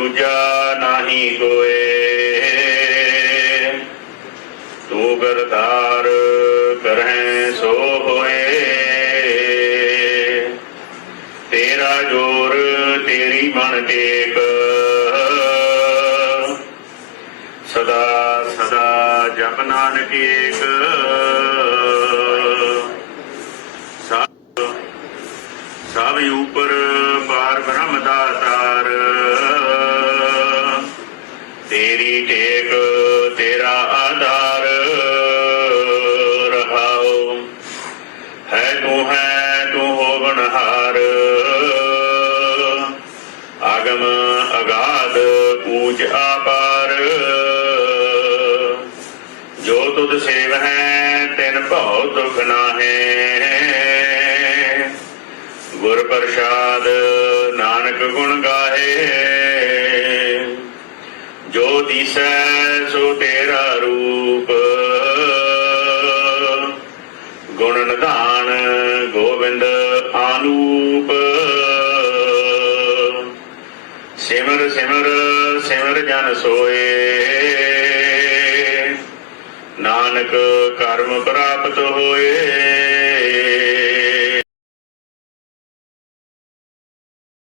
ਦੂਜਾ ਨਾਹੀ ਕੋਏ ਤੂੰ ਕਰਤਾਰ ਕਰਹਿ ਸੋ ਹੋਏ। ਤੇਰਾ ਜੋਰ ਤੇਰੀ ਮਨ ਟੇਕ। ਸਦਾ ਸਦਾ ਜਪ ਨਾਨਕ ਏਕ। ਸਭ ਸਭ ਉਪਰ ਤੂੰ ਹੈ, ਤੂੰ ਹੋਵਨਹਾਰ ਆਗਮ ਅਗਾਧ ਪੂਜ ਆਪਾਰ। ਜੋ ਤੁਧ ਸੇਵ ਹੈ, ਤਿਨ ਭਉ ਦੁਖ ਨਾਹੇ। ਗੁਰ ਪ੍ਰਸਾਦ ਨਾਨਕ ਗੁਣ ਗਾਏ ਜੋ ਦਿਸੈ, ਸੋ ਤੇਰਾ ਰੂਪ ਸਿਮਰ ਸਿਮਰ ਸਿਮਰ ਜਨ ਸੋਏ। ਨਾਨਕ ਕਰਮ ਪ੍ਰਾਪਤ ਹੋਏ।